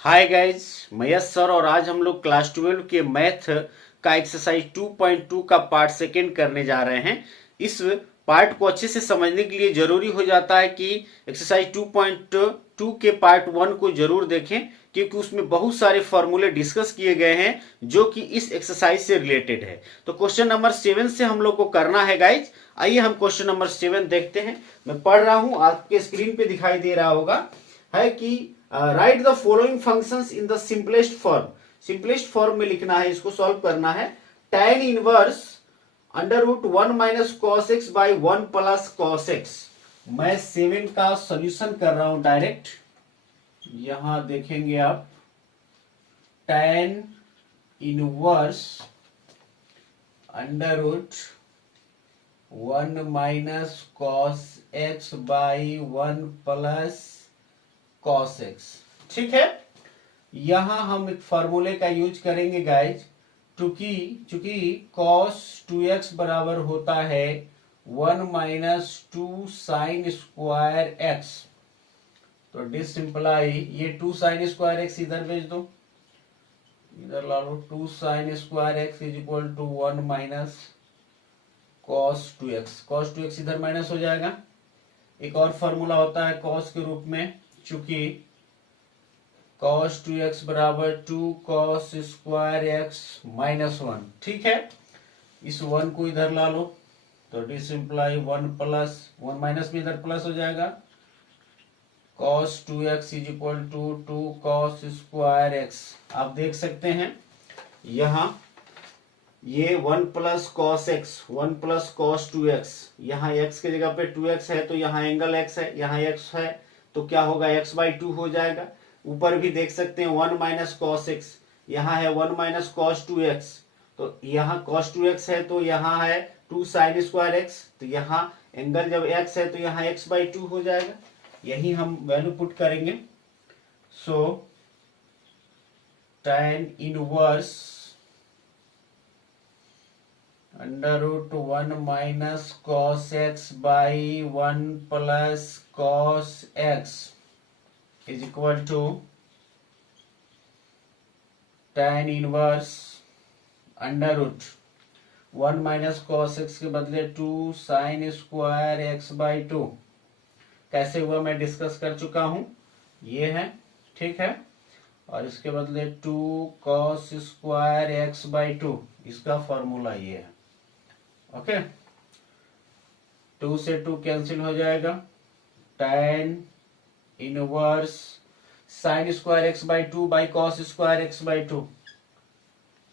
Hi guys, मैं यश sir और आज हम लोग क्लास 12 के मैथ का एक्सरसाइज 2.2 का पार्ट सेकेंड करने जा रहे हैं। इस पार्ट को अच्छे से समझने के लिए जरूरी हो जाता है कि एक्सरसाइज 2.2 के पार्ट 1 को जरूर देखें, क्योंकि उसमें बहुत सारे फॉर्मूले डिस्कस किए गए हैं जो कि इस एक्सरसाइज से रिलेटेड है। तो क्वेश्चन नंबर 7 से हम लोग को करना है गाइज। आइए हम क्वेश्चन नंबर 7 देखते हैं। मैं पढ़ रहा हूं, आपके स्क्रीन पे दिखाई दे रहा होगा। है कि write the following functions in the simplest form. Simplest form में लिखना है, इसको सॉल्व करना है। tan inverse under root 1 - cos x by 1 + cos x। मैं 7 का सॉल्यूशन कर रहा हूं डायरेक्ट। यहां देखेंगे आप, tan inverse under root 1 - cos x by 1 + cos x। ठीक है, यहां हम एक फॉर्मूले का यूज करेंगे गाइज। चूंकि cos 2x बराबर होता है 1 - 2 sin स्क्वायर x। तो डिस सिंप्लाई ये 2 sin स्क्वायर x इधर भेज दो, इधर ला लो। 2 sin square x is equal to 1 - cos 2x। cos 2x इधर माइनस हो जाएगा। एक और फॉर्मूला होता है cos के रूप में, चूंकि cos 2x बराबर 2 cos स्क्वायर x -1। ठीक है, इस 1 को इधर ला लो, तो डिस इम्प्लाई 1 + 1 माइनस में इधर प्लस हो जाएगा। cos 2x is equal to 2 cos square x। आप देख सकते हैं यहां ये 1 + cos x, 1 + cos 2x, यहाँ x की जगह पे 2x है तो यहाँ एंगल x है, यहाँ x है तो क्या होगा, x/2 हो जाएगा। ऊपर भी देख सकते हैं 1 - cos x, यहाँ है 1 - cos 2x, तो यहाँ cos 2x है तो यहाँ है 2 sin स्क्वायर x, तो यहाँ एंगल जब x है तो यहाँ x/2 हो जाएगा। यही हम वैल्यू पुट करेंगे। So tan inverse under root 1 - cos x by 1 + cos x is equal to tan inverse under root 1 - cos x के बदले 2 sin स्क्वायर x/2। कैसे हुआ मैं डिस्कस कर चुका हूं, ये है। ठीक है, और इसके बदले 2 cos स्क्वायर x/2, इसका फॉर्मूला ये है। ओके, 2 से 2 कैंसिल हो जाएगा। tan inverse sin square x/2 by cos square x/2।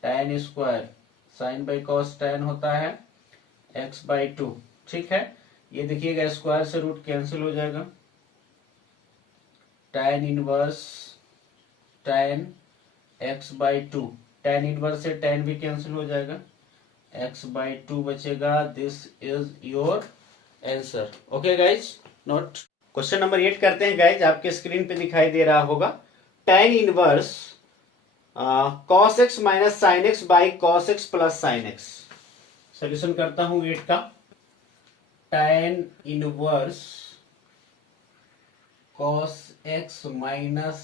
tan square sin by cos tan होता है x/2। ठीक है, ये देखिएगा स्क्वायर से रूट कैंसिल हो जाएगा। tan inverse tan x/2, tan inverse से tan भी कैंसिल हो जाएगा, x/2 बचेगा। This is your answer. Okay guys, note. Question number 8 करते हैं गाइज। आपके स्क्रीन पे दिखाई दे रहा होगा tan inverse cos x - sin x by cos x + sin x। Solution करता हूं 8 का। tan inverse cos x -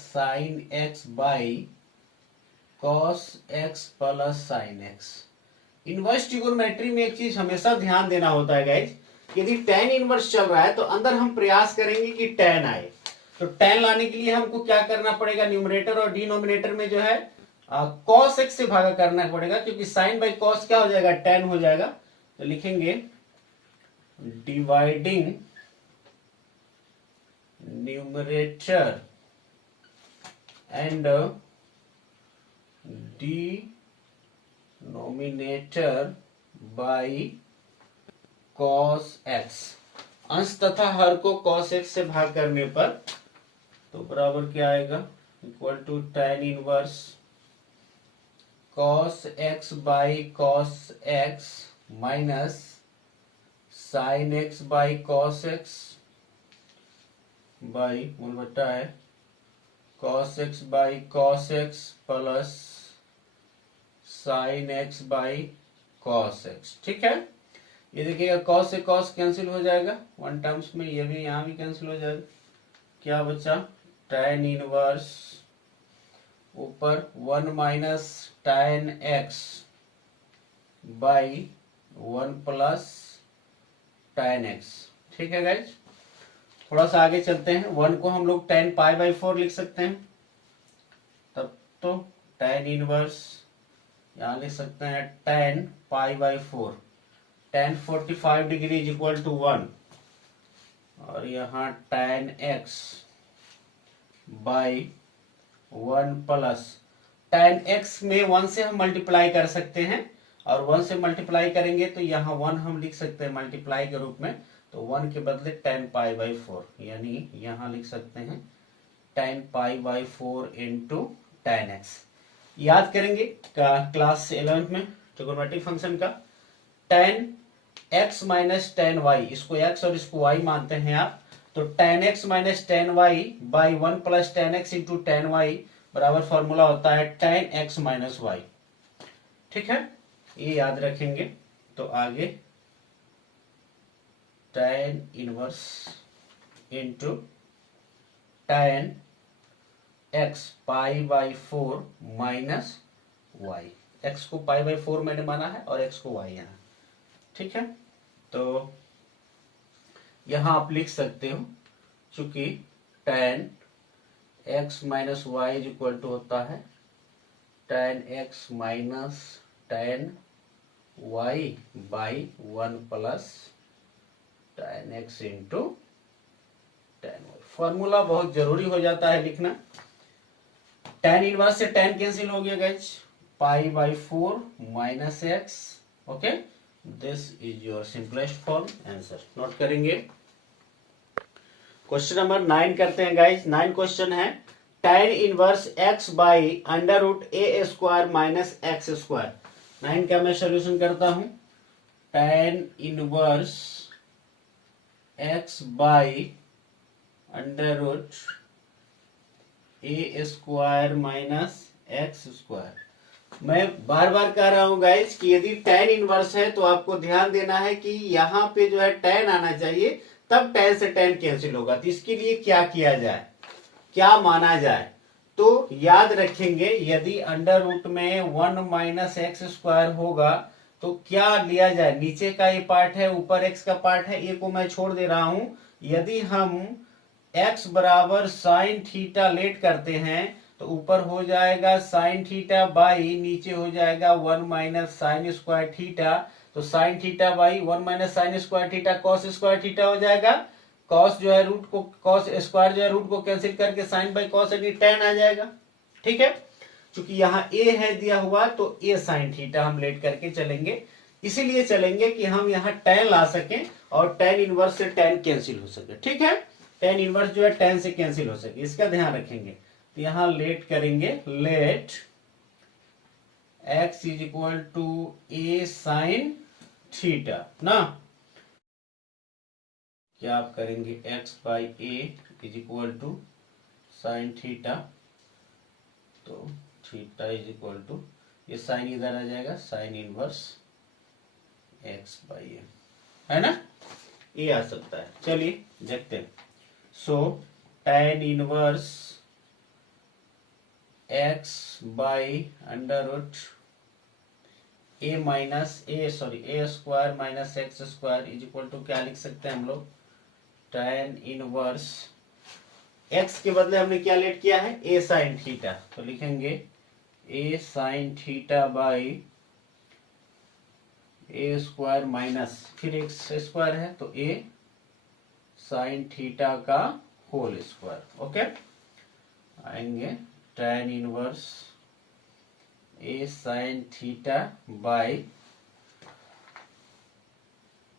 sin x by cos x + sin x। Inverse trigonometry में एक चीज हमेशा ध्यान देना होता है गाइज, यदि tan इनवर्स चल रहा है तो अंदर हम प्रयास करेंगे कि tan आए। तो tan लाने के लिए हमको क्या करना पड़ेगा, न्यूमरेटर और डिनोमिनेटर में जो है cos x से भागा करना पड़ेगा, क्योंकि sin बाई cos क्या हो जाएगा, tan हो जाएगा। तो लिखेंगे dividing numerator and denominator by cos x। अंश तथा हर को cos x से भाग करने पर तो बराबर क्या आएगा, equal to tan inverse cos x by cos x minus sin x by cos x by बटा है cos x by cos x plus sin x by cos x। ठीक है, ये देखिएगा cos से cos कैंसिल हो जाएगा वन टर्म्स में, ये भी यहाँ भी कैंसिल हो जाएगा। क्या बचा, tan इनवर्स ऊपर 1 minus tan x by 1 plus tan x। ठीक है गाइज, थोड़ा सा आगे चलते हैं। 1 को हम लोग tan पाई बाई 4 लिख सकते हैं, तब तो tan इनवर्स यहां लिख सकते हैं tan pi by 4, tan 45 degree is equal to 1, और यहाँ tan x by 1 plus tan x में 1 से हम मल्टीप्लाई कर सकते हैं, और 1 से मल्टीप्लाई करेंगे तो यहाँ 1 हम लिख सकते हैं मल्टीप्लाई के रूप में, तो 1 के बदले tan पाई बाई 4, यानी यहाँ लिख सकते हैं tan pi by 4 into tan x। याद करेंगे क्लास 11th में ट्रिगोनोमेट्रिक फंक्शन का tan x minus tan y, इसको x और इसको y मानते हैं आप, तो tan x minus tan y by 1 plus tan x into tan y बराबर फॉर्मूला होता है tan x माइनस y। ठीक है, ये याद रखेंगे। तो आगे tan inverse into tan x pi by 4 minus y, x को पाई बाई 4 मैंने माना है और x को y यहाँ। ठीक है, तो यहां आप लिख सकते हो, चूंकि tan x minus y is equal to होता है tan x minus tan y by 1 plus tan x into tan y। Formula बहुत जरूरी हो जाता है लिखना। tan इनवर्स से tan कैंसिल हो गया guys, pi by 4 minus x। Okay, this is your simplest form answer. Note करेंगे। क्वेश्चन नंबर 9 करते हैं गाइज। 9 क्वेश्चन है tan inverse x by under root a square minus x square. 9 का मैं solution करता हूं। tan inverse x by under root a square minus x square. मैं बार बार कह रहा हूं गाइज कि यदि tan इनवर्स है तो आपको ध्यान देना है कि यहाँ पे जो है tan आना चाहिए, तब tan से tan कैंसिल होगा। तो इसके लिए क्या किया जाए, क्या माना जाए, तो याद रखेंगे यदि अंडर रूट में 1 माइनस एक्स स्क्वायर होगा तो क्या लिया जाए, नीचे का ये पार्ट है, ऊपर x का पार्ट है, ये को मैं छोड़ दे रहा हूं। यदि हम x बराबर साइन थीटा लेट करते हैं तो ऊपर हो जाएगा साइन थीटा बाई नीचे हो जाएगा 1 माइनस साइन स्क्वायर थीटा। तो sine theta by 1 minus sine square theta cos square theta हो जाएगा। कॉस जो है रूट को, कॉस स्क्वायर जो है रूट को कैंसिल करके साइन बाई कॉस यानी tan आ जाएगा। ठीक है, क्योंकि यहाँ a है दिया हुआ तो a साइन थीटा हम लेट करके चलेंगे, इसीलिए चलेंगे कि हम यहाँ tan ला सकें और tan इनवर्स से tan कैंसिल हो सके। ठीक है, tan इनवर्स जो है tan से कैंसिल हो सके, इसका ध्यान रखेंगे। तो यहां लेट करेंगे, let x is equal to a sine theta ना, क्या आप करेंगे x by a is equal to sine theta, तो थीटा इज इक्वल टू, ये साइन इधर आ जाएगा sine inverse x by a, है ना, ये आ सकता है। चलिए देखते हैं। So tan inverse x by under root a minus a square minus x square is equal to क्या लिख सकते हैं हम लोग, tan इनवर्स x के बदले हमने क्या लेट किया है, a साइन थीटा, तो लिखेंगे a sine theta by A square minus फिर एक्स स्क्वायर है तो a साइन थीटा का होल स्क्वायर। ओके, आएंगे tan inverse a sine theta by,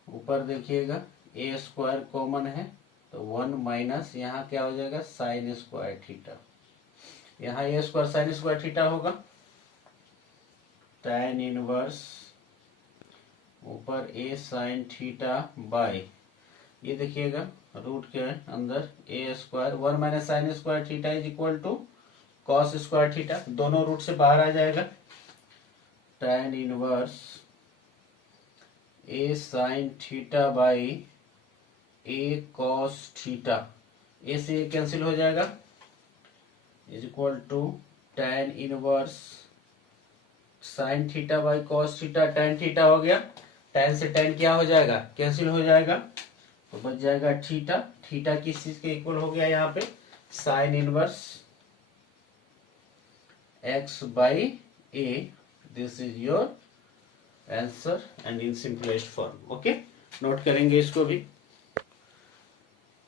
ऊपर देखिएगा a स्क्वायर कॉमन है तो 1 माइनस यहाँ क्या हो जाएगा साइन स्क्वायर थीटा, यहाँ a square sine square theta होगा। tan इनवर्स ऊपर a साइन थीटा बाई, ये देखिएगा रूट के अंदर a square 1 minus sine square theta is equal to cos square theta, दोनों रूट से बाहर आ जाएगा। tan inverse a sine theta by a cos theta, a से कैंसिल हो जाएगा is equal to tan inverse sine theta by cos theta, tan theta हो गया, tan से tan क्या हो जाएगा, कैंसिल हो जाएगा, तो बच जाएगा थीटा। थीटा किस चीज के इक्वल हो गया यहाँ पे, sign inverse x by a। This is your answer and in simplest form. Okay, note करेंगे इसको भी।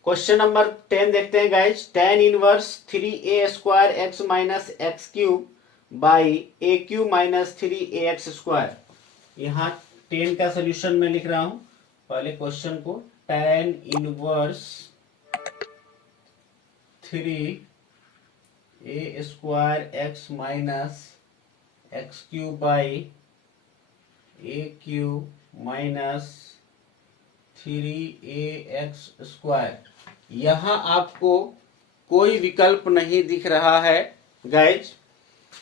क्वेश्चन नंबर 10 देखते हैं guys. tan inverse 3a square x minus x cube by A Q minus 3ax square. यहाँ 10 का solution में लिख रहा हूं पहले क्वेश्चन को। tan inverse 3a square x minus x cube by a cube minus 3ax square. यहां आपको कोई विकल्प नहीं दिख रहा है गाइज,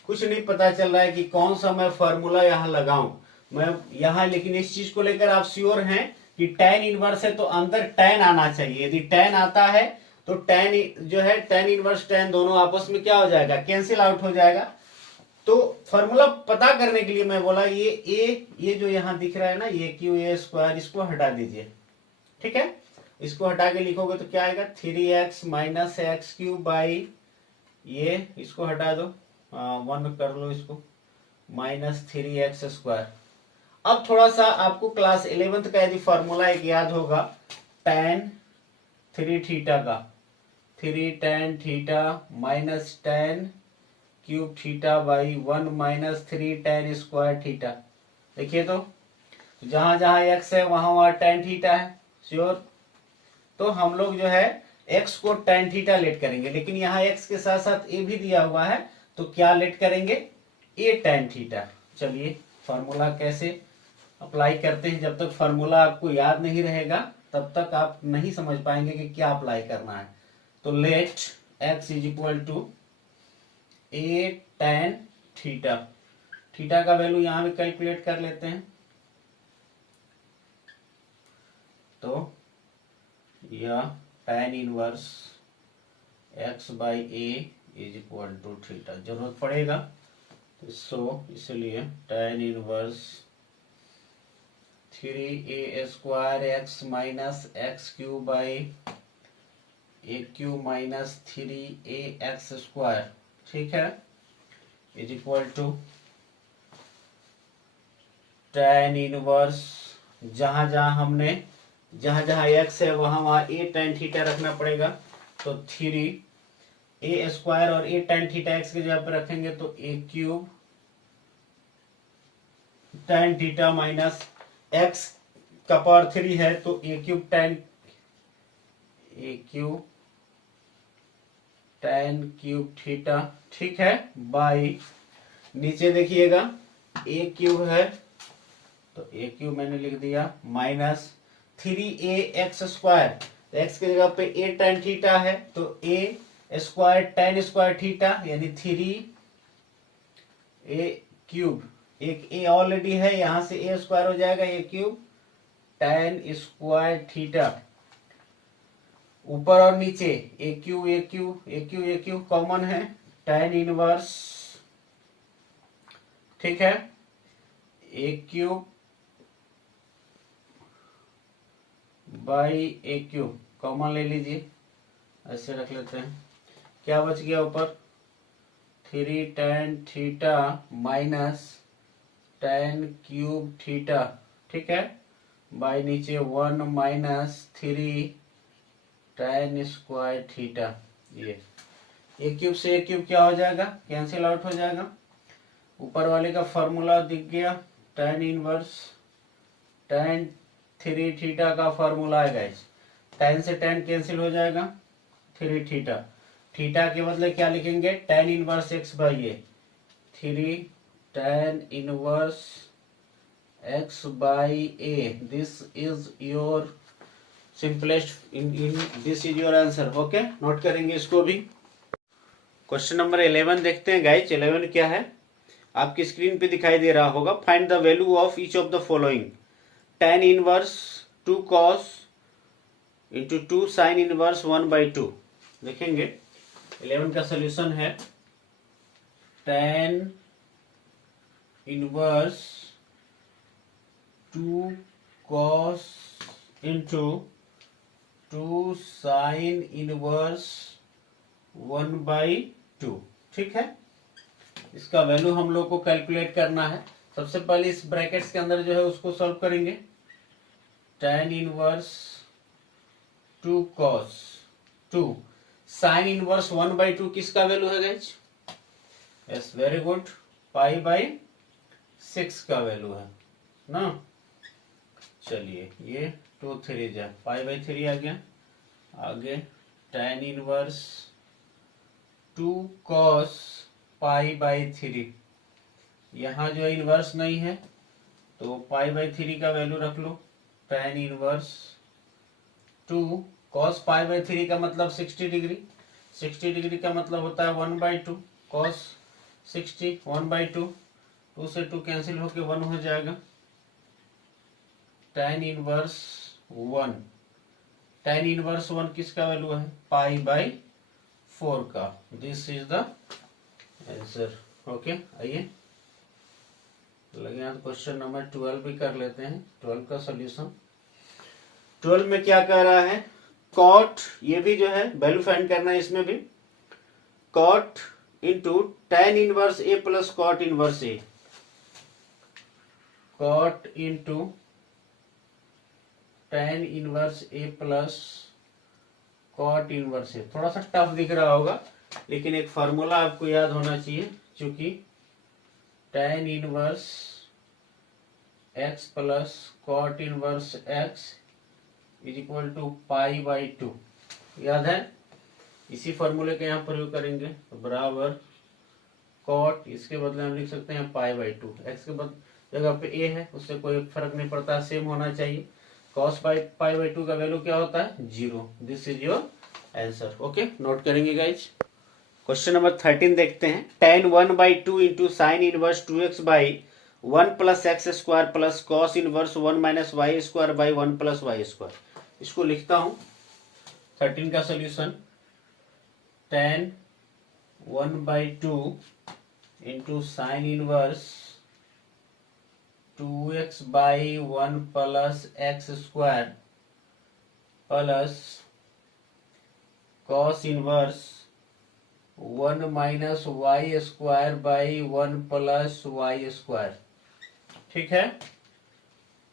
कुछ नहीं पता चल रहा है कि कौन सा मैं फॉर्मूला यहां लगाऊं मैं यहां। लेकिन इस चीज को लेकर आप श्योर हैं कि tan इनवर्स है तो अंदर tan आना चाहिए। यदि tan आता है तो tan जो है tan इनवर्स tan दोनों आपस में क्या हो जाएगा, कैंसिल आउट हो जाएगा। तो फॉर्मूला पता करने के लिए मैं बोला ये जो यहां दिख रहा है ना, ये क्यू ए स्क्वायर, इसको हटा दीजिए। ठीक है, इसको हटा के लिखोगे तो क्या आएगा, 3x minus x cube by ये, इसको हटा दो, 1 कर लो इसको, माइनस 3x स्क्वायर। अब थोड़ा सा आपको क्लास 11th का यदि फॉर्मूला एक याद होगा, tan 3 थीटा का, 3 tan theta minus tan cube theta by 1 minus 3 tan square theta. देखिए तो जहां जहां x है वहां वहां tan थीटा है, श्योर। तो हम लोग जो है x को tan थीटा लेट करेंगे, लेकिन यहाँ x के साथ साथ a भी दिया हुआ है तो क्या लेट करेंगे, a tan थीटा। चलिए फॉर्मूला कैसे अप्लाई करते हैं, जब तक फॉर्मूला आपको याद नहीं रहेगा तब तक आप नहीं समझ पाएंगे कि क्या अप्लाई करना है। तो let x is equal to a tan theta. Theta का वैल्यू यहां भी कैलकुलेट कर लेते हैं, तो या tan inverse x by a is equal to theta जरूरत पड़ेगा, तो इसलिए tan inverse 3a square x minus x cube by a cube minus 3ax square, ठीक है, is equal to tan inverse, जहां जहां x है वहां वहां a tan थीटा रखना पड़ेगा, तो 3a स्क्वायर और a tan थीटा x की जगह पर रखेंगे तो a cube tan theta minus x का पावर 3 है तो a cube tan cube theta, ठीक है, बाई नीचे देखिएगा a क्यूब है तो a क्यूब मैंने लिख दिया माइनस 3ax स्क्वायर, तो x की जगह पे a tan थीटा है तो a square tan square theta यानी 3a क्यूब, एक a ऑलरेडी है यहां से a स्क्वायर हो जाएगा a cube tan square theta, ऊपर और नीचे a क्यूब कॉमन है, tan इनवर्स, ठीक है, a cube by a cube common ले लीजिए, ऐसे रख लेते हैं। क्या बच गया ऊपर, 3 tan theta minus tan cube theta, ठीक है, बाई नीचे 1 माइनस 3 tan स्क्वायर थीटा। ये ए क्यूब से ए क्यूब क्या हो जाएगा, कैंसिल आउट हो जाएगा। ऊपर वाले का फॉर्मूला दिख गया, tan इनवर्स tan 3 थीटा का फॉर्मूला है गाइस, tan से tan कैंसिल हो जाएगा, 3 थीटा, थीटा के बदले क्या लिखेंगे, tan inverse x by A, 3 tan inverse x by A, this is your simplest in this is your answer. Okay, note करेंगे इसको भी। क्वेश्चन नंबर 11 देखते हैं गाइस। 11 क्या है, आपकी स्क्रीन पे दिखाई दे रहा होगा। Find the value of each of the following, tan inverse 2 cos into 2 sign inverse 1/2। देखेंगे 11 का सोल्यूशन है, tan inverse 2 cos into 2 sign inverse 1/2। ठीक है, इसका वैल्यू हम लोग को कैलकुलेट करना है। सबसे पहले इस ब्रैकेट्स के अंदर जो है उसको सॉल्व करेंगे। tan inverse 2 cos 2 sign inverse 1/2 किसका वैल्यू है गाइस? यस, वेरी गुड, π/6 का वैल्यू है ना। चलिए ये 2 3 जा π/3 आ गया। आगे tan इनवर्स 2 cos π/3, यहाँ जो इनवर्स नहीं है तो π/3 का वैल्यू रख लो। tan इनवर्स 2 cos π/3 का मतलब 60 डिग्री, 60 डिग्री का मतलब होता है 1/2 cos 60 1/2, 2 से 2 कैंसिल होके 1 हो जाएगा। tan इनवर्स 1, tan इनवर्स 1 किसका वैल्यू है? π/4 का। This is the answer. Okay, आइए लगे यहाँ क्वेश्चन नंबर 12 भी कर लेते हैं। 12 का सोल्यूशन। 12 में क्या कह रहा है? कॉट, ये भी जो है वैल्यू फाइंड करना है इसमें भी। कॉट इंटू tan इनवर्स ए प्लस कॉट इनवर्स ए, कॉट इंटू tan इनवर्स ए प्लस कॉट इनवर्स ए। थोड़ा सा टफ दिख रहा होगा लेकिन एक फार्मूला आपको याद होना चाहिए, क्योंकि tan inverse x plus cot inverse x is equal to π/2, याद है? इसी फॉर्मूले का यहाँ प्रयोग करेंगे। तो बराबर कॉट, इसके बदले हम लिख सकते हैं π/2। x के जगह पे a है, उससे कोई फर्क नहीं पड़ता, सेम होना चाहिए। cos π/2 का वैल्यू क्या होता है? 0। This is your answer. Okay, note करेंगे गाइज। क्वेश्चन नंबर 13 देखते हैं। tan 1/2 into sine inverse 2x/1 plus x square plus cos inverse 1 minus y square by 1 plus y square. इसको लिखता हूं 13 का solution. tan 1/2 into sine inverse 2x/1 plus x square plus cos inverse 1 minus y square by 1 plus y square. ठीक है,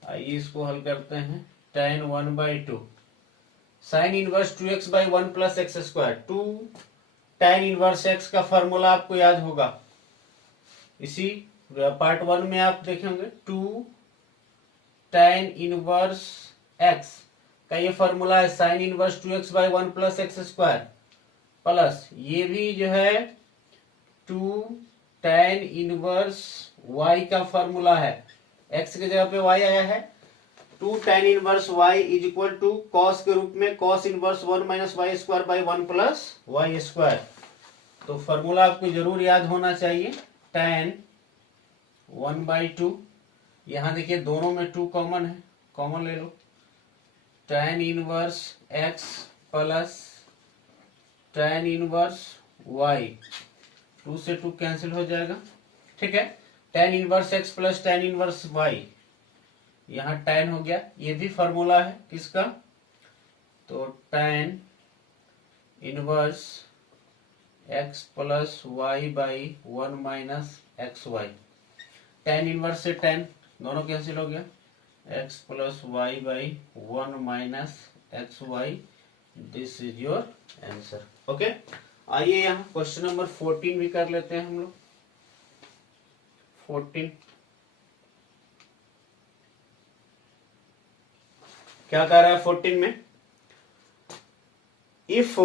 आइए इसको हल करते हैं। tan 1/2 sign inverse 2x/1 plus x square. 2 tan inverse x का फॉर्मूला आपको याद होगा, इसी पार्ट 1 में आप देखेंगे। 2 tan इनवर्स x का ये फॉर्मूला है sign inverse 2x/1 plus x square, plus ये भी जो है 2 tan इनवर्स y का फॉर्मूला है। x की जगह पे y आया है। 2 tan inverse y is equal to cos के रूप में cos inverse 1 minus y square by 1 plus y square. तो फॉर्मूला आपको जरूर याद होना चाहिए। tan 1/2, यहां देखिए दोनों में 2 कॉमन है, कॉमन ले लो। tan inverse x plus tan inverse y, 2 से 2 कैंसिल हो जाएगा। ठीक है, tan inverse x plus tan inverse y, यहाँ tan हो गया। ये भी फॉर्मूला है किसका? तो tan inverse x plus y by 1 minus x y. tan inverse से tan दोनों कैंसिल हो गया। x plus y by 1 minus x y. This is your answer. Okay, आइए यहाँ क्वेश्चन नंबर 14 भी कर लेते हैं हम लोग। 14 क्या कह रहा है? 14 में if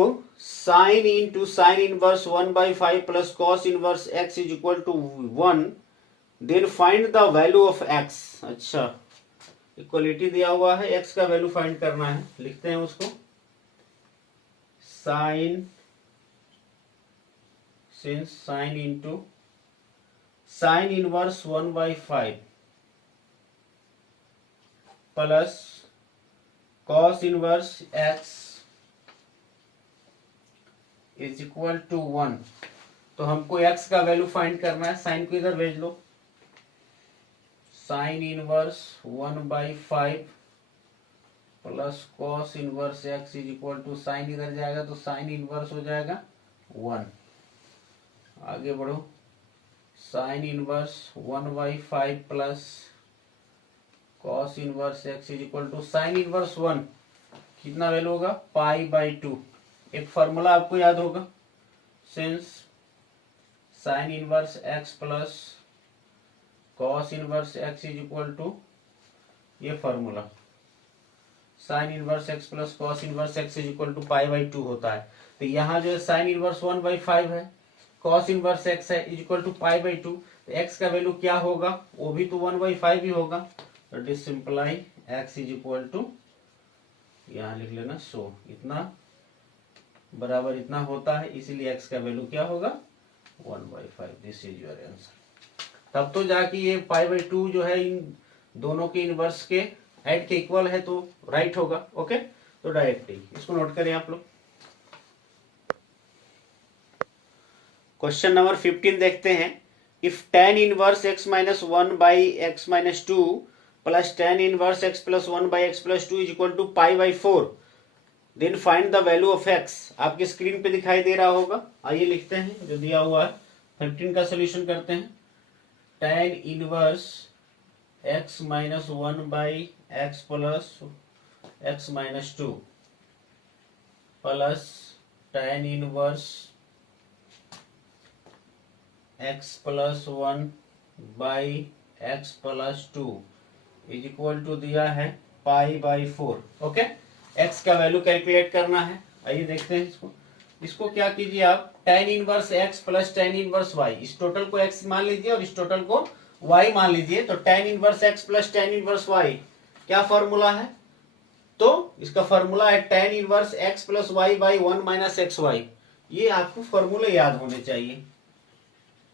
sine into sine inverse 1/5 plus cos inverse x is equal to 1, then find the value of x। अच्छा, इक्वलिटी दिया हुआ है, x का वैल्यू फाइंड करना है। लिखते हैं उसको। Sine, since sine into sine inverse 1/5 plus cos inverse x is equal to 1, तो हमको x का वैल्यू फाइंड करना है। साइन को इधर भेज लो, sine inverse 1/5 plus cos inverse x is equal to, sine इधर जाएगा तो साइन इनवर्स हो जाएगा 1। आगे बढ़ो, sine inverse 1/5 plus cos inverse x is equal to sine inverse 1 कितना वैल्यू होगा π/2। एक फॉर्मूला आपको याद होगा, since sine inverse x plus cos inverse x is equal to, ये formula sine inverse x plus cos inverse x is equal to π/2 होता है। तो यहाँ जो है साइन इनवर्स 1/5 है, कॉस इनवर्स x है इज इक्वल टू π/2, तो x का वैल्यू क्या होगा, वो भी तो 1/5 ही होगा। तो this simply x is equal to, यहाँ लिख लेना, सो इतना बराबर इतना होता है, इसीलिए x का वैल्यू क्या होगा 1/5। This is your answer. तब तो जाके ये π/2 जो है इन दोनों के इनवर्स के ऐड के इक्वल है, तो राइट होगा। ओके, तो डायरेक्टली इसको नोट करें आप लोग। क्वेश्चन नंबर 15 देखते हैं। If tan inverse x minus 1/x minus 2 plus tan inverse x plus 1/x plus 2 is equal to π/4, then find the value of x। आपके स्क्रीन पे दिखाई दे रहा होगा, आइए लिखते हैं जो दिया हुआ है। 15 का सोल्यूशन करते हैं। tan inverse x minus 1/x plus x minus 2 plus tan inverse x plus 1/x plus 2 is equal to दिया है π/4। ओके, x का वैल्यू कैलकुलेट करना है। आइए देखते हैं इसको क्या कीजिए आप, tan inverse x plus tan inverse y, इस टोटल को x मान लीजिए और इस टोटल को y मान लीजिए। तो tan inverse x plus tan inverse y क्या फॉर्मूला है, तो इसका फॉर्मूला है tan inverse x plus y by 1 minus x y. ये आपको फॉर्मूले याद होने चाहिए।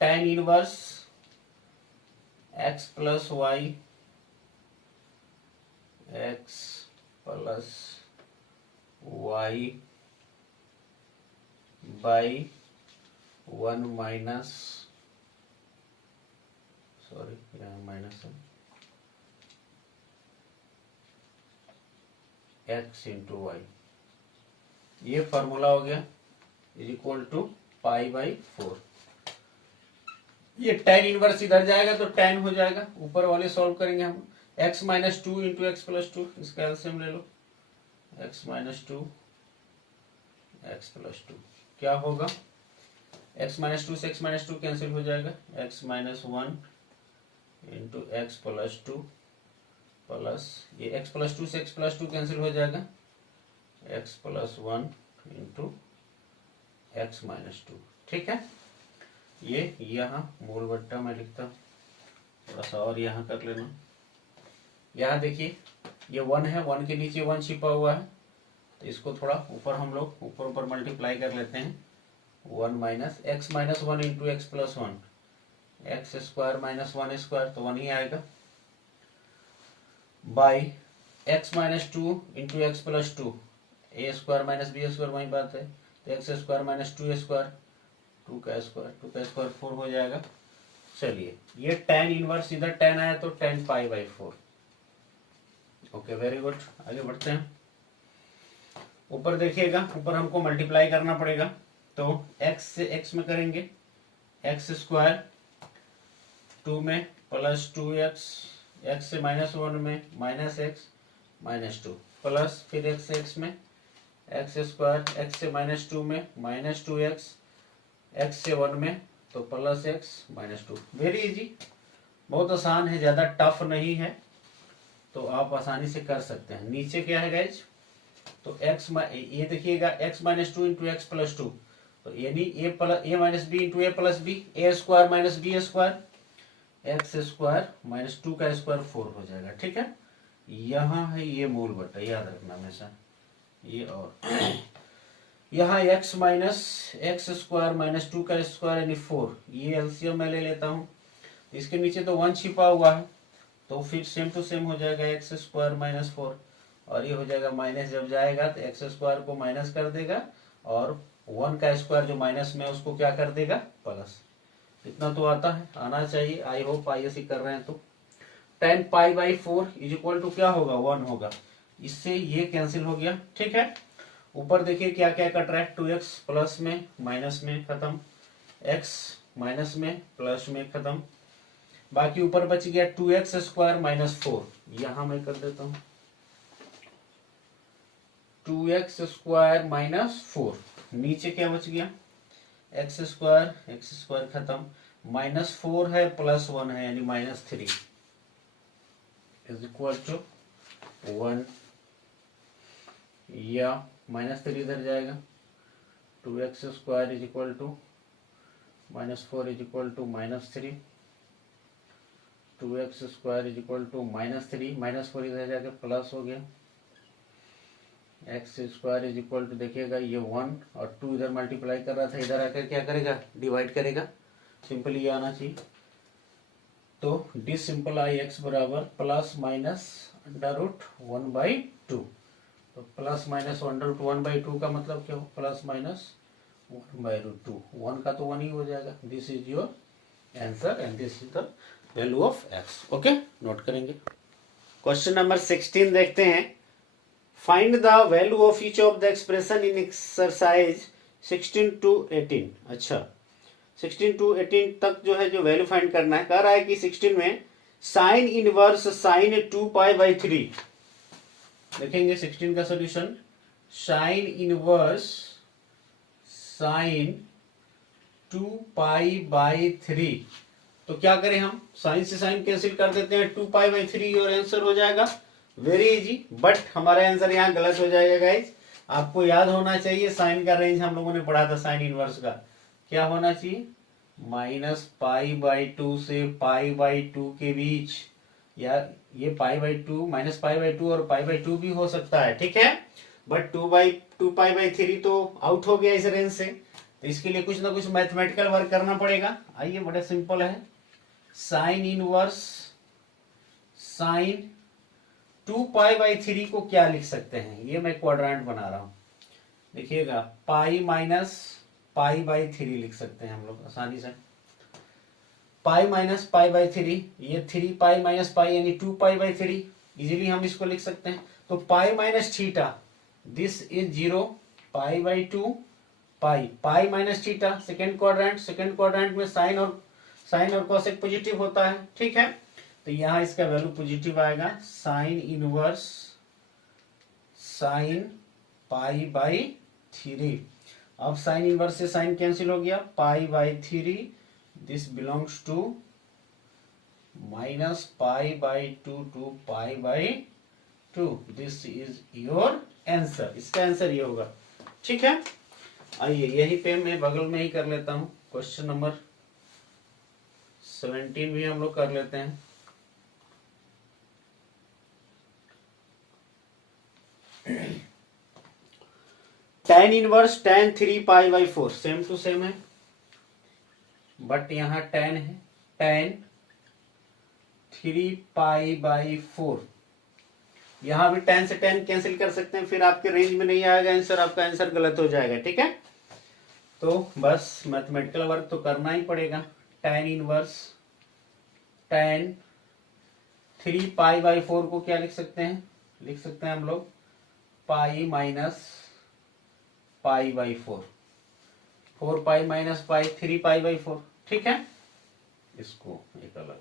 tan inverse x plus y x plus y by 1 minus, sorry यहाँ माइनस है, x इंटू वाई, ये फॉर्मूला हो गया इज इक्वल टू π/4। ये tan इनवर्स इधर जाएगा तो tan हो जाएगा, ऊपर वाले सॉल्व करेंगे हम। x minus 2 into x plus 2, इसका एलसीएम ले लो, x माइनस 2 एक्स प्लस 2 क्या होगा, x माइनस 2 से x माइनस 2 कैंसिल हो जाएगा, x minus 1 into x plus 2 plus ये x प्लस 2 से x प्लस 2 कैंसिल हो जाएगा, x plus 1 into x minus 2। ठीक है, ये यहाँ मूल बट्टा मैं लिखता हूँ, थोड़ा सा और यहाँ कर लेना। यहाँ देखिए ये 1 है, 1 के नीचे 1 छिपा हुआ है, तो इसको थोड़ा ऊपर हम लोग ऊपर मल्टीप्लाई कर लेते हैं। 1 minus x minus 1 into x plus 1, x square minus 1 square तो 1 ही आएगा, by x minus 2 into x plus 2, a square minus b square वही बात है, तो एक्स स्क्वायर माइनस 2 स्क्वायर, 2 का स्क्वायर 4 हो जाएगा। चलिए ये tan इनवर्स इधर tan आया तो tan π/4। ओके, वेरी गुड, आगे बढ़ते हैं। ऊपर देखिएगा, ऊपर हमको मल्टीप्लाई करना पड़ेगा, तो x से x में करेंगे, एक्स स्क्वायर 2 में प्लस 2x, x से माइनस 1 में माइनस एक्स माइनस 2 प्लस फिर x से x में एक्स स्क्वायर, x से माइनस 2 में माइनस 2x, x से 1 में तो plus x minus 2। Very easy, बहुत आसान है, ज़्यादा टफ नहीं है, तो आप आसानी से कर सकते हैं। नीचे क्या है गाइज, तो x ये देखिएगा x minus 2 into x plus 2, तो यानी a minus b into a plus b, a square minus b square, x square minus 2 का स्क्वायर 4 हो जाएगा। ठीक है, यहाँ है ये मूल बट्टा, याद रखना हमेशा ये, और यहाँ x minus x square minus 2 का स्क्वायर यानी 4, ये एलसीएम मैं ले लेता हूँ। इसके नीचे तो 1 छिपा हुआ है, तो फिर सेम टू सेम हो जाएगा एक्स स्क्वायर माइनस 4, और ये हो जाएगा माइनस, जब जाएगा तो एक्स स्क्वायर को माइनस कर देगा और 1 का स्क्वायर जो माइनस में है उसको क्या कर देगा, प्लस। इतना तो आता है, आना चाहिए। आई होप ISC कर रहे हैं तो। tan pi by 4 is equal to क्या होगा, 1 होगा। इससे ये कैंसिल हो गया, ठीक है। ऊपर देखिए क्या क्या कट रहा है, 2x प्लस में माइनस में खत्म, x माइनस में प्लस में खत्म, बाकी ऊपर बच गया 2x स्क्वायर माइनस 4। यहां मैं कर देता हूं 2x स्क्वायर माइनस 4। नीचे क्या बच गया, x स्क्वायर खत्म, माइनस 4 है प्लस 1 है यानी माइनस 3 इज इक्वल टू 1, या माइनस 3 इधर जाएगा, 2x square is equal to minus 4 is equal to minus 3, 2x square is equal to minus 3, minus 4 इधर जाके प्लस हो गया, x square is equal to देखिएगा ये 1 और 2 इधर मल्टीप्लाई कर रहा था, इधर आकर क्या करेगा, डिवाइड करेगा। सिंपली ये आना चाहिए। तो डी सिंपल आई एक्स बराबर प्लस माइनस अंडर रूट 1/2। तो प्लस माइनस अंडर रूट 1/2 का मतलब क्या हो, प्लस माइनस 1/2। 1 का तो 1 ही हो जाएगा। This is your answer and this is the value of x. Okay, note करेंगे। क्वेश्चन नंबर 16 देखते हैं। Find the value of each of the expression in exercise 16 to 18। अच्छा, 16 to 18 तक जो है जो वैल्यू फाइंड करना है। कह रहा है कि 16 में साइन इनवर्स साइन 2π/3 देखेंगे। 16 का सोल्यूशन साइन इनवर्स साइन 2π/3। तो क्या करें हम, साइन से साइन कैंसिल कर देते हैं, 2π/3 और आंसर हो जाएगा। वेरी इजी, बट हमारा आंसर यहाँ गलत हो जाएगा गाइज। आपको याद होना चाहिए साइन का रेंज हम लोगों ने पढ़ा था साइन इनवर्स का, क्या होना चाहिए, -π/2 से π/2 के बीच, या ये π/2 -π/2 और π/2 भी हो सकता है, ठीक है। बट 2π/3 तो आउट हो गया इस रेंज से, तो इसके लिए कुछ ना कुछ मैथमेटिकल वर्क करना पड़ेगा। आइए, बड़ा सिंपल है। साइन इनवर्स साइन 2π/3 को क्या लिख सकते हैं, ये मैं क्वाड्रेंट बना रहा हूं। देखिएगा पाई माइनस π/3 लिख सकते हैं हम लोग आसानी से। पाई माइनस π/3, ये 3π माइनस पाई यानी 2π/3, इजीली हम इसको लिख सकते हैं। तो pi minus theta, this is 0, π/2 pi minus theta. Second quadrant में साइन और कोसेक पॉजिटिव होता है, ठीक है। तो यहां इसका वैल्यू पॉजिटिव आएगा, साइन इनवर्स साइन π/3। अब साइन इनवर्स से साइन कैंसिल हो गया, π/3, this belongs to -π/2 to π/2। This is your answer. इसका आंसर ये होगा, ठीक है। आइए यही पे मैं बगल में ही कर लेता हूं। क्वेश्चन नंबर 17 भी हम लोग कर लेते हैं। tan inverse tan 3π/4 same to same है, बट यहां tan है, tan 3π/4। यहां भी tan से tan कैंसिल कर सकते हैं, फिर आपके रेंज में नहीं आएगा आंसर, आपका आंसर गलत हो जाएगा, ठीक है। तो बस मैथमेटिकल वर्क तो करना ही पड़ेगा। tan इनवर्स tan 3π/4 को क्या लिख सकते हैं हम लोग, पाई माइनस π/4, 4π माइनस पाई 3π/4, ठीक है। इसको एक अलग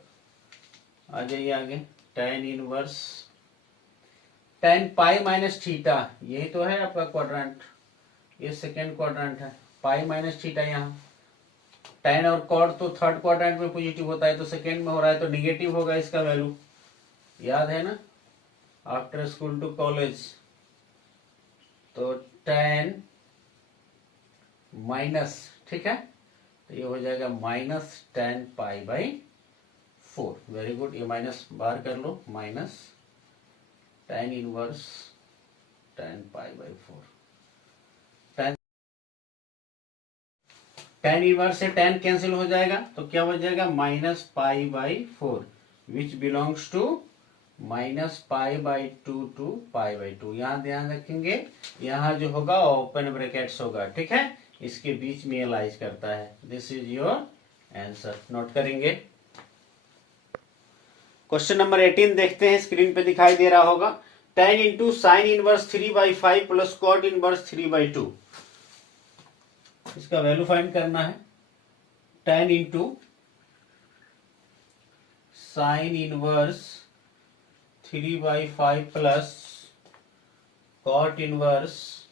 आ जाइए आगे। tan इनवर्स tan पाई माइनस थीटा, यही तो है आपका क्वाड्रेंट, ये सेकेंड क्वाड्रेंट है। पाई माइनस थीटा, यहाँ tan और कॉड तो थर्ड क्वाड्रेंट में पॉजिटिव होता है, तो सेकेंड में हो रहा है तो निगेटिव होगा इसका वैल्यू, याद है ना, आफ्टर स्कूल टू कॉलेज। तो tan माइनस, ठीक है, तो ये हो जाएगा -tan π/4। वेरी गुड, ये माइनस बाहर कर लो, minus tan inverse tan π/4। tan inverse से tan कैंसिल हो जाएगा, तो क्या हो जाएगा, -π/4 विच बिलोंग्स टू -π/2 to π/2। यहाँ ध्यान रखेंगे, यहाँ जो होगा ओपन ब्रैकेट्स होगा, ठीक है। इसके बीच में लाइज करता है। This is your answer. Note करेंगे। क्वेश्चन नंबर 18 देखते हैं, स्क्रीन पे दिखाई दे रहा होगा। tan into sine inverse 3/5 plus cot inverse 3/2। इसका वैल्यू फाइंड करना है। tan into sine inverse 3/5 plus cot inverse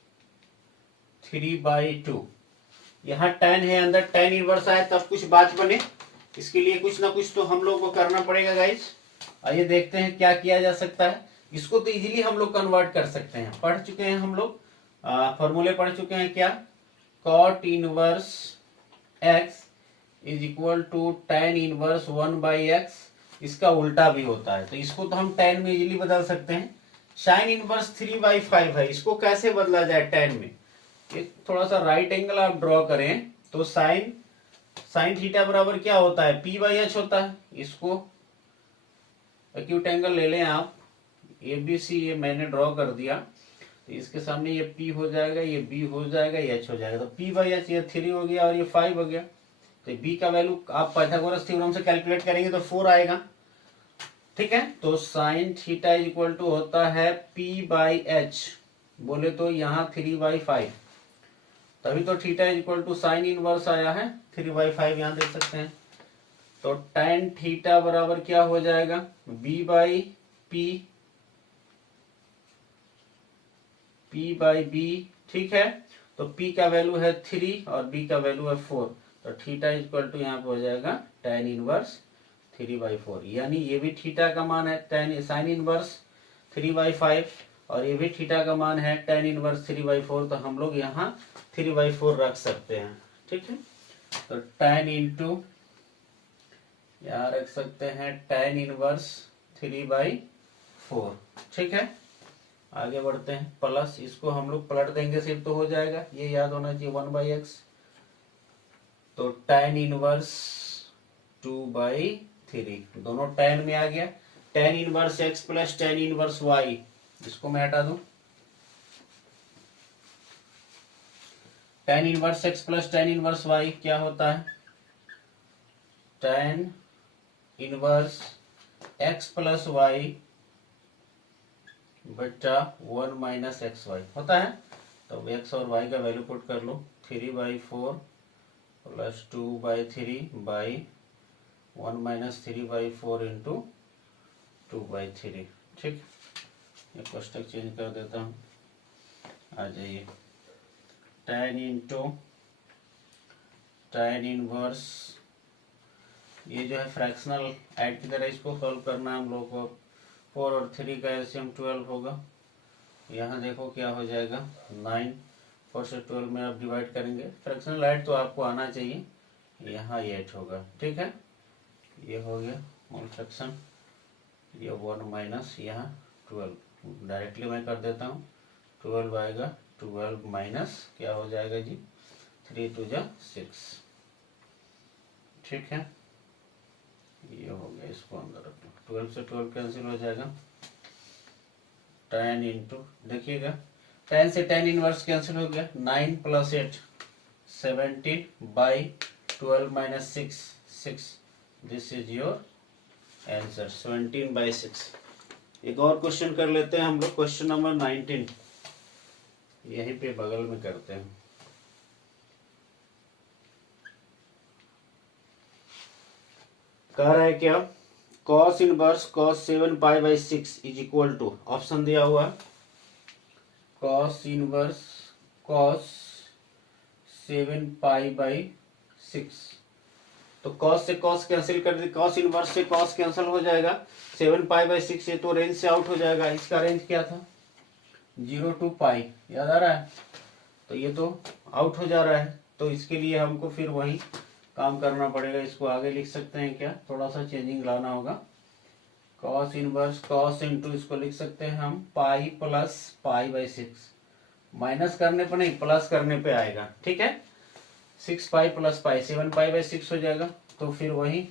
3/2। यहाँ tan है, अंदर tan इनवर्स आए तब कुछ बात बने, इसके लिए कुछ ना कुछ तो हम लोग को करना पड़ेगा गाइस। आइए देखते हैं क्या किया जा सकता है। इसको तो इजीली हम लोग कन्वर्ट कर सकते हैं, पढ़ चुके हैं हम लोग, फॉर्मूले पढ़ चुके हैं। क्या? Cot inverse x is equal to tan inverse 1/x। इसका उल्टा भी होता है, तो इसको तो हम tan में इजीली बदल सकते हैं। साइन इनवर्स 3/5 है, इसको कैसे बदला जाए tan में? एक थोड़ा सा राइट एंगल आप ड्रॉ करें तो साइन थीटा बराबर क्या होता है? p/h होता है। इसको एक्यूट एंगल ले लें आप, ABC ये मैंने ड्रॉ कर दिया, तो इसके सामने ये P हो जाएगा, ये B हो जाएगा, ये H हो जाएगा। तो p/h ये 3 हो गया और ये 5 हो गया। तो B का वैल्यू आप पाइथागोरस थ्योरम से कैलकुलेट करेंगे तो 4 आएगा। ठीक है, तो sine theta is equal to होता है p/h, बोले तो यहाँ 3/5, तभी तो theta is equal to sine inverse आया है 3/5, यहाँ देख सकते हैं। तो tan थीटा बराबर क्या हो जाएगा? b/p, p/b। ठीक है, तो p का वैल्यू है 3 और b का वैल्यू है 4, तो थीटा इज इक्वल टू यहाँ पे हो जाएगा tan इनवर्स 3/4। यानी ये भी थीटा का मान है tan साइन इनवर्स 3/5 और ये भी थीटा का मान है tan इनवर्स 3/4, तो हम लोग यहाँ 3/4 रख सकते हैं। ठीक है, तो tan इंटू यहाँ रख सकते हैं tan इनवर्स 3/4। ठीक है, आगे बढ़ते हैं। प्लस इसको हम लोग पलट देंगे सिर्फ तो हो जाएगा, ये याद होना चाहिए 1/x। तो tan इनवर्स 2/3, दोनों tan में आ गया। tan inverse x plus tan inverse y, इसको मैं हटा दूं। tan inverse x plus tan inverse y क्या होता है? tan inverse x plus y बटा 1 माइनस XY होता है। तो x और y का वैल्यू पुट कर लो, 3/4 प्लस 2/3 बाई 1 माइनस 3/4 इंटू 2/3। ठीक, ये कोष्टक चेंज कर देता हूँ, आ जाइए। tan इंटू tan इनवर्स, ये जो है फ्रैक्शनल ऐड की तरह इसको सॉल्व करना है हम लोग को। 4 और 3 का एलसीएम 12 होगा। यहाँ देखो क्या हो जाएगा, 9, 4 से 12 में आप डिवाइड करेंगे। फ्रैक्शनल ऐड तो आपको आना चाहिए, यहाँ 8 होगा। ठीक है, ये हो गया मोल फ्रैक्शन, ये 1 माइनस यहाँ 12, डायरेक्टली मैं कर देता हूँ। 12 आएगा, 12 माइनस क्या हो जाएगा जी, 3 2 जा 6। ठीक है, ये हो गया, इसको अंदर रखो। 12 से 12 कैंसिल हो जाएगा। tan इंटू, देखिएगा tan से tan इनवर्स कैंसिल हो गया। 9 plus 8 17/12 minus 6। This is your answer, 17/6। एक और क्वेश्चन कर लेते हैं हम लोग, क्वेश्चन नंबर 19, यहीं पे बगल में करते हैं। कह रहा है क्या? cos inverse cos 7π/6 is equal to, option दिया हुआ है, cos इनवर्स cos 7π/6। तो cos से cos कैंसिल कर दे, cos इनवर्स से cos कैंसिल हो जाएगा। 7π/6 ये तो रेंज से आउट हो जाएगा। इसका रेंज क्या था? 0 to π, याद आ रहा है? तो ये तो आउट हो जा रहा है, तो इसके लिए हमको फिर वही काम करना पड़ेगा। इसको आगे लिख सकते हैं क्या, थोड़ा सा चेंजिंग लाना होगा। cos इनवर्स cos इंटू, इसको लिख सकते हैं हम पाई प्लस π/6, माइनस करने पर नहीं प्लस करने पे आएगा। ठीक है, 6π प्लस π 7π/6 हो जाएगा। तो फिर वही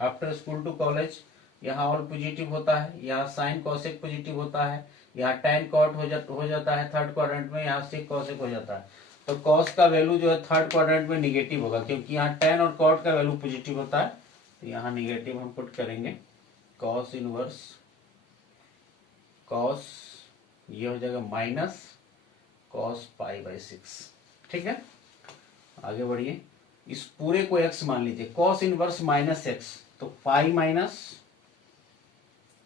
आफ्टर स्कूल टू कॉलेज, यहाँ ऑल पॉजिटिव होता है, यहाँ साइन कॉसेक पॉजिटिव होता है, यहाँ tan कॉट हो जाता है थर्ड क्वाड्रेंट में, यहाँ सेक कॉसेक हो जाता है। तो कॉस का वैल्यू जो है थर्ड क्वाड्रेंट में निगेटिव होगा, क्योंकि यहाँ टेन और कॉट का वैल्यू पॉजिटिव होता है, तो यहाँ निगेटिव हम पुट करेंगे। कॉस इनवर्स कॉस, ये हो जाएगा माइनस कॉस पाई बाई 6। ठीक है, आगे बढ़िए। इस पूरे को x मान लीजिए, कॉस इनवर्स माइनस एक्स, तो पाई माइनस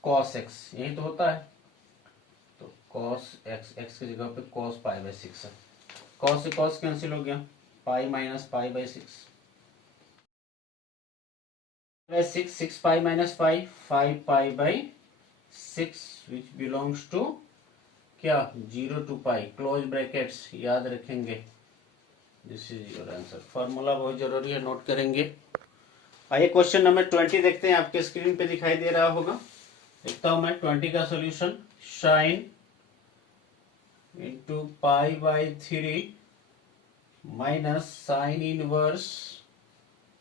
कॉस एक्स, यही तो होता है। तो कॉस एक्स, एक्स की जगह पे कॉस पाई बाई 6 है। कॉस से कॉस कैंसिल हो गया, pi minus pi by 6 by 6, 6 pi minus pi, 5 pi by 6 which belongs to क्या, 0 टू पाई, क्लोज ब्रैकेट्स याद रखेंगे। This is your answer. Formula बहुत जरूरी है, नोट करेंगे। आइए क्वेश्चन नंबर 20 देखते हैं, आपके स्क्रीन पे दिखाई दे रहा होगा। देखता हूं मैं 20 का solution. Sine into pi by 3 minus sine inverse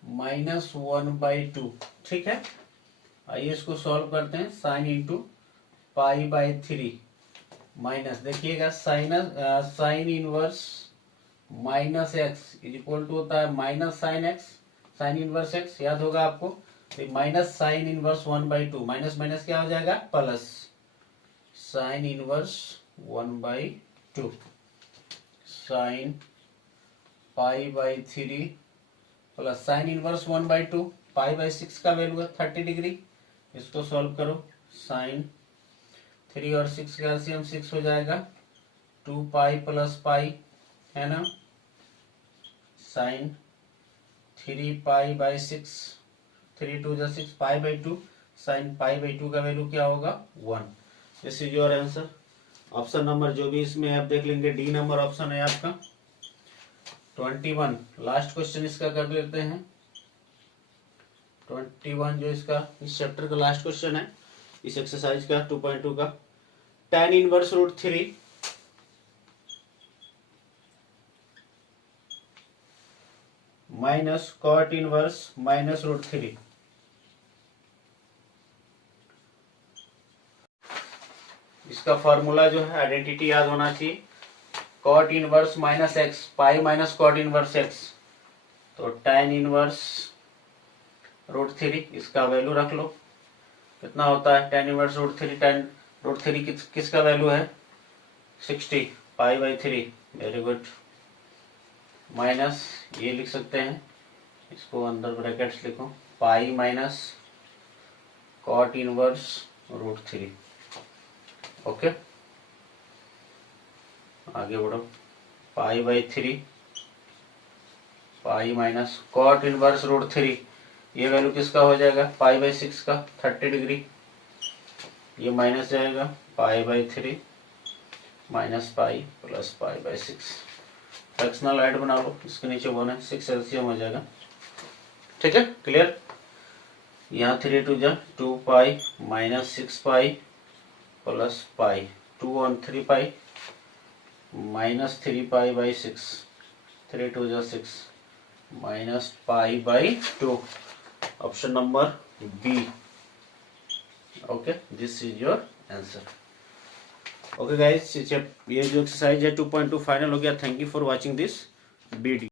minus 1/2। ठीक है, आइए इसको सॉल्व करते हैं। Sine into pi by 3 minus, देखिएगा sine inverse minus x is equal to होता है minus sine x, sine inverse x याद होगा आपको। तो minus sine inverse 1/2, minus minus क्या हो जाएगा, plus sine inverse 1/2 sine pi by 3 plus sine inverse 1/2, pi by 6 का वैल्यू है 30 डिग्री। इसको सॉल्व करो। साइन 3 और 6 का एलसीएम 6 हो जाएगा, 2 पाई प्लस पाई है ना, साइन 3 पाई बाई 6, 3 2 जा 6, पाई बाई 2, साइन पाई बाई 2 का वैल्यू क्या होगा, 1। This is your answer. Option number जो भी इसमें आप देख लेंगे, डी नंबर ऑप्शन है आपका। 21 लास्ट क्वेश्चन इसका कर लेते हैं। 21 जो इसका इस चैप्टर का लास्ट क्वेश्चन है, इस एक्सरसाइज का 2.2 का। tan inverse root 3 minus cot inverse minus root 3। इसका फॉर्मूला जो है आइडेंटिटी याद होना चाहिए। Cot inverse minus x, pi minus cot inverse x, तो tan इनवर्स रूट 3, इसका वैल्यू रख लो। कितना होता है tan inverse root 3, tan root 3 किसका वैल्यू है, 60, pi by 3। Very good. Minus ये लिख सकते हैं, इसको अंदर ब्रैकेट्स लिखो, pi minus cot inverse root 3। Okay, आगे बढ़ो। Pi by 3 pi minus cot inverse root 3, ये वैल्यू किसका हो जाएगा, पाई बाई 6 का 30 डिग्री। ये माइनस जाएगा, पाई by 3 minus pi plus pi by 6। Fractional add बना लो, इसके नीचे 1 है, 6 एलसीएम हो जाएगा। ठीक है, क्लियर। यहाँ 3 2 जा 2 pi minus 6 pi plus pi, 2 on 3 pi minus 3 pi by 6, 3 2 जा 6 minus pi by 2। Option number b. Okay, this is your answer. Okay guys, ये जो एक्सरसाइज है 2.2 फाइनल हो गया। Thank you for watching this video.